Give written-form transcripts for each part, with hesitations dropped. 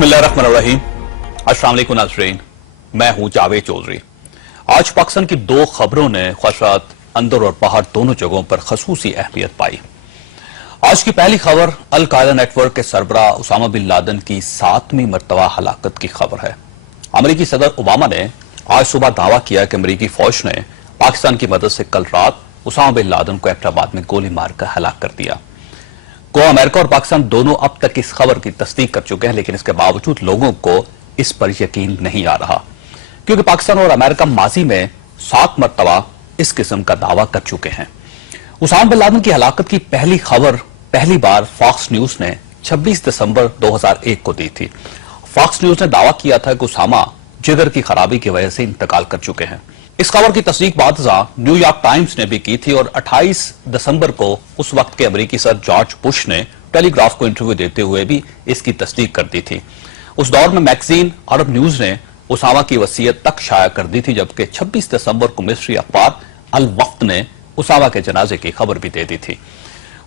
बिस्मिल्लाहिर्रहमानिर्रहीम। अस्सलाम वालेकुम नाज़रीन, मैं हूं जावेद चौधरी। आज पाकिस्तान की दो खबरों ने ख्वाशात अंदर और बाहर दोनों जगहों पर खसूसी अहमियत पाई। आज की पहली खबर अल कायदा नेटवर्क के सरबराह उसामा बिन लादेन की 7वीं मरतबा हलाकत की खबर है। अमरीकी सदर ओबामा ने आज सुबह दावा किया कि अमरीकी फौज ने पाकिस्तान की मदद से कल रात उसामा बिन लादेन को एबटाबाद में गोली मारकर हलाक कर दिया। अमेरिका और पाकिस्तान दोनों अब तक इस खबर की तस्दीक कर चुके हैं, लेकिन इसके बावजूद लोगों को इस पर यकीन नहीं आ रहा, क्योंकि पाकिस्तान और अमेरिका माजी में 7 मरतबा इस किस्म का दावा कर चुके हैं। उसामा बिन लादेन की हलाकत की पहली खबर पहली बार फॉक्स न्यूज ने 26 दिसंबर 2001 को दी थी। फॉक्स न्यूज ने दावा किया था कि उसामा जिगर की खराबी की वजह से इंतकाल कर चुके हैं। इस खबर की तस्दीक बादशाह न्यूयॉर्क टाइम्स ने भी की थी और 28 दिसंबर को उस वक्त के अमेरिकी सदर जॉर्ज बुश ने टेलीग्राफ को इंटरव्यू देते हुए भी इसकी तस्दीक कर दी थी। उस दौर में मैगजीन अरब न्यूज ने उसामा की वसीयत तक शाया कर दी थी, जबकि 26 दिसंबर को मिस्री अखबार अल वक्त ने उसामा के जनाजे की खबर भी दे दी थी।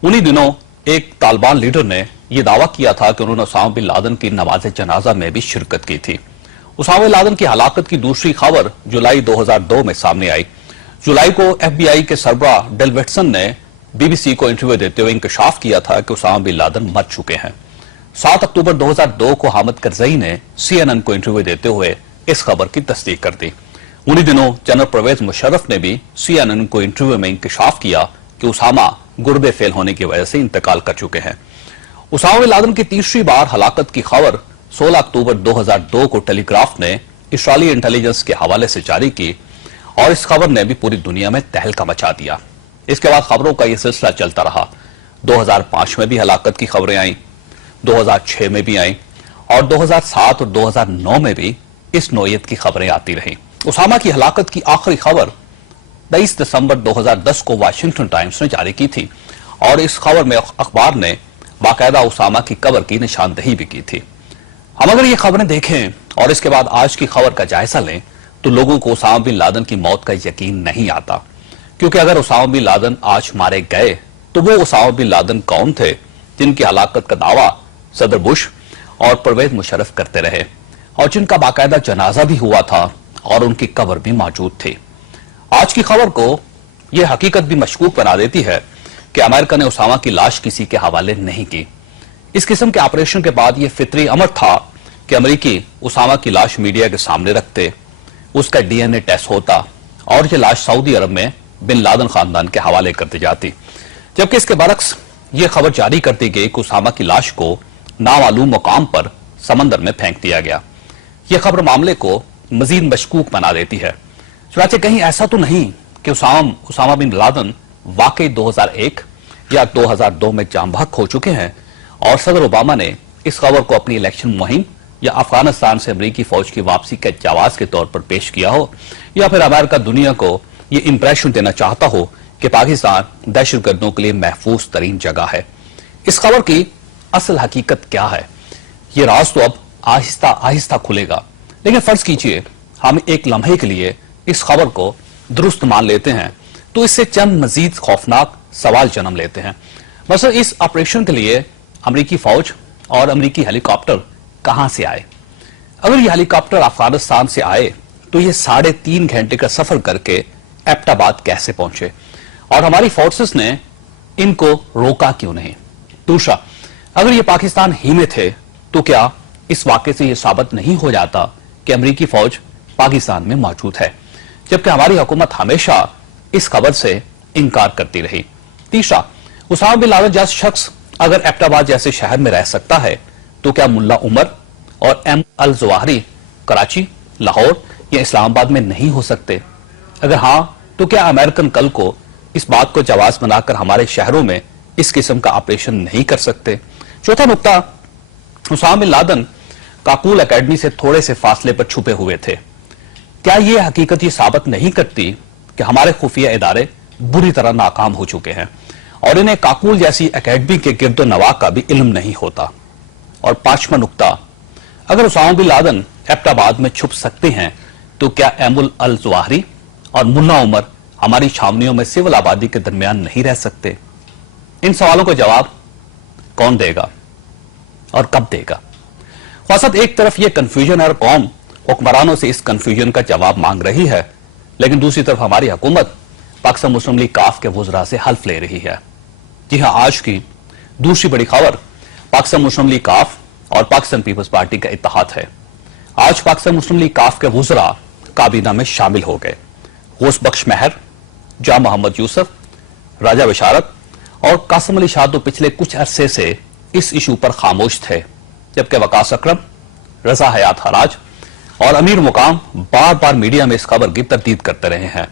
उन्हीं दिनों एक तालिबान लीडर ने यह दावा किया था कि उन्होंने उसामा बिन लादेन की नमाज जनाजा में भी शिरकत की थी। उसामा बिन लादेन की हलाकत की दूसरी खबर जुलाई 2002 में सामने आई। जुलाई को FBI के सरबराह डेलवेटसन ने BBC को इंटरव्यू देते हुए इंकशाफ किया था कि उसामा बिन लादेन मर चुके हैं। 7 अक्टूबर 2002 को हामिद करजई ने CNN को इंटरव्यू देते हुए इस खबर की तस्दीक कर दी। उन्हीं दिनों जनरल परवेज मुशर्रफ ने भी CNN को इंटरव्यू में इंकशाफ किया कि उसामा गुर्दे फेल होने की वजह से इंतकाल कर चुके हैं। उसामा बिन लादेन की तीसरी बार हलाकत की खबर 16 अक्टूबर 2002 को टेलीग्राफ ने इस्राएली इंटेलिजेंस के हवाले से जारी की और इस खबर ने भी पूरी दुनिया में तहलका मचा दिया। इसके बाद खबरों का यह सिलसिला चलता रहा। 2005 में भी हलाकत की खबरें आई, 2006 में भी आई और 2007 और 2009 में भी इस नौयत की खबरें आती रहीं। उसामा की हलाकत की आखिरी खबर 23 दिसंबर 2010 को वाशिंगटन टाइम्स ने जारी की थी और इस खबर में अखबार ने बाकायदा उसामा की कब्र की निशानदही भी की थी। हम अगर ये खबरें देखें और इसके बाद आज की खबर का जायजा लें तो लोगों को उसामा बिन लादेन की मौत का यकीन नहीं आता, क्योंकि अगर उसामा बिन लादेन आज मारे गए तो वो उसामा बिन लादेन कौन थे जिनकी हलाकत का दावा सदर बुश और परवेज मुशर्रफ करते रहे और जिनका बाकायदा जनाजा भी हुआ था और उनकी कब्र भी मौजूद थी। आज की खबर को यह हकीकत भी मशकूक बना देती है कि अमेरिका ने उसामा की लाश किसी के हवाले नहीं की। इस किस्म के ऑपरेशन के बाद यह फितरी अमर था कि अमेरिकी उसामा की लाश मीडिया के सामने रखते, उसका DNA टेस्ट होता और यह लाश सऊदी अरब में बिन लादेन खानदान के हवाले कर दी जाती, जबकि इसके बरक्स यह खबर जारी कर दी गई कि उसामा की लाश को नामालूम मुकाम पर समंदर में फेंक दिया गया। यह खबर मामले को मजीद मशकूक बना देती है। चुनांचे कहीं ऐसा तो नहीं कि उसामा बिन लादेन वाकई 2001 या 2002 में जाम बहक हो चुके हैं और सदर ओबामा ने इस खबर को अपनी इलेक्शन मुहिम या अफगानिस्तान से अमरीकी फौज की वापसी के जवाब के तौर पर पेश किया हो, या फिर अमेरिका दुनिया को यह इंप्रेशन देना चाहता हो कि पाकिस्तान दहशतगर्दों के लिए महफूज तरीन जगह है। इस खबर की असल हकीकत क्या है, यह राज तो अब आहिस्ता आहिस्ता खुलेगा, लेकिन फर्ज कीजिए हम एक लम्हे के लिए इस खबर को दुरुस्त मान लेते हैं तो इससे चंद मजीद खौफनाक सवाल जन्म लेते हैं। मसलन इस ऑपरेशन के लिए अमरीकी फौज और अमरीकी हेलीकॉप्टर कहां से आए? अगर ये हेलीकॉप्टर अफगानिस्तान से आए तो ये 3.5 घंटे का सफर करके एबटाबाद कैसे पहुंचे और हमारी फोर्सेस ने इनको रोका क्यों नहीं? दूसरा, अगर ये पाकिस्तान ही में थे तो क्या इस वाकये से यह साबित नहीं हो जाता कि अमरीकी फौज पाकिस्तान में मौजूद है, जबकि हमारी हुकूमत हमेशा इस खबर से इंकार करती रही? तीसरा, उसामा बिन लादेन जैसा शख्स अगर एबटाबाद जैसे शहर में रह सकता है तो क्या मुल्ला उमर और एम अल जवाहरी कराची, लाहौर या इस्लामाबाद में नहीं हो सकते? अगर हां तो क्या अमेरिकन कल को इस बात को जवाब बनाकर हमारे शहरों में इस किस्म का ऑपरेशन नहीं कर सकते? चौथा नुकता, Osama bin Laden Kakul academy से थोड़े से फासले पर छुपे हुए थे। क्या यह हकीकत ये साबित नहीं करती कि हमारे खुफिया इदारे बुरी तरह नाकाम हो चुके हैं और इन्हें काकूल जैसी एकेडमी के गिरदो नवा का भी इल्म नहीं होता? और पांचवा नुकता, अगर उसामा बिन लादेन एबटाबाद में छुप सकते हैं तो क्या एमुल अल जवाहरी और मुन्ना उमर हमारी छावनियों में सिविल आबादी के दरमियान नहीं रह सकते? इन सवालों का जवाब कौन देगा और कब देगा? ख्वासत एक तरफ ये कंफ्यूजन है और कौम हुक्मरानों से इस कंफ्यूजन का जवाब मांग रही है, लेकिन दूसरी तरफ हमारी हुकूमत पाकिस्तान मुस्लिम लीग काफ के वुज़रा से हल्फ ले रही है। जी हां, आज की दूसरी बड़ी खबर पाकिस्तान मुस्लिम लीग काफ और पाकिस्तान पीपल्स पार्टी का इत्तेहाद है। आज पाकिस्तान मुस्लिम लीग काफ के वुज़रा काबीना में शामिल हो गए। गौस बख्श महर, जा मोहम्मद यूसुफ, राजा बिशारत और कासिम अली शाह तो पिछले कुछ अरसे से इस इशू पर खामोश थे, जबकि वकास अकरम, रजा हयात हराज और अमीर मुकाम बार बार मीडिया में इस खबर की तरदीद करते रहे हैं।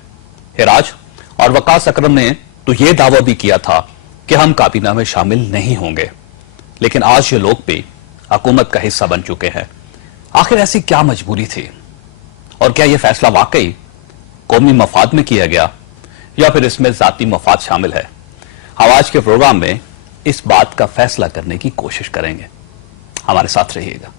हिराज और वकास अकरम ने तो यह दावा भी किया था कि हम काबीना में शामिल नहीं होंगे, लेकिन आज ये लोग भी हुकूमत का हिस्सा बन चुके हैं। आखिर ऐसी क्या मजबूरी थी और क्या यह फैसला वाकई कौमी मफाद में किया गया या फिर इसमें जाती मफाद शामिल है? हम आज के प्रोग्राम में इस बात का फैसला करने की कोशिश करेंगे। हमारे साथ रहिएगा।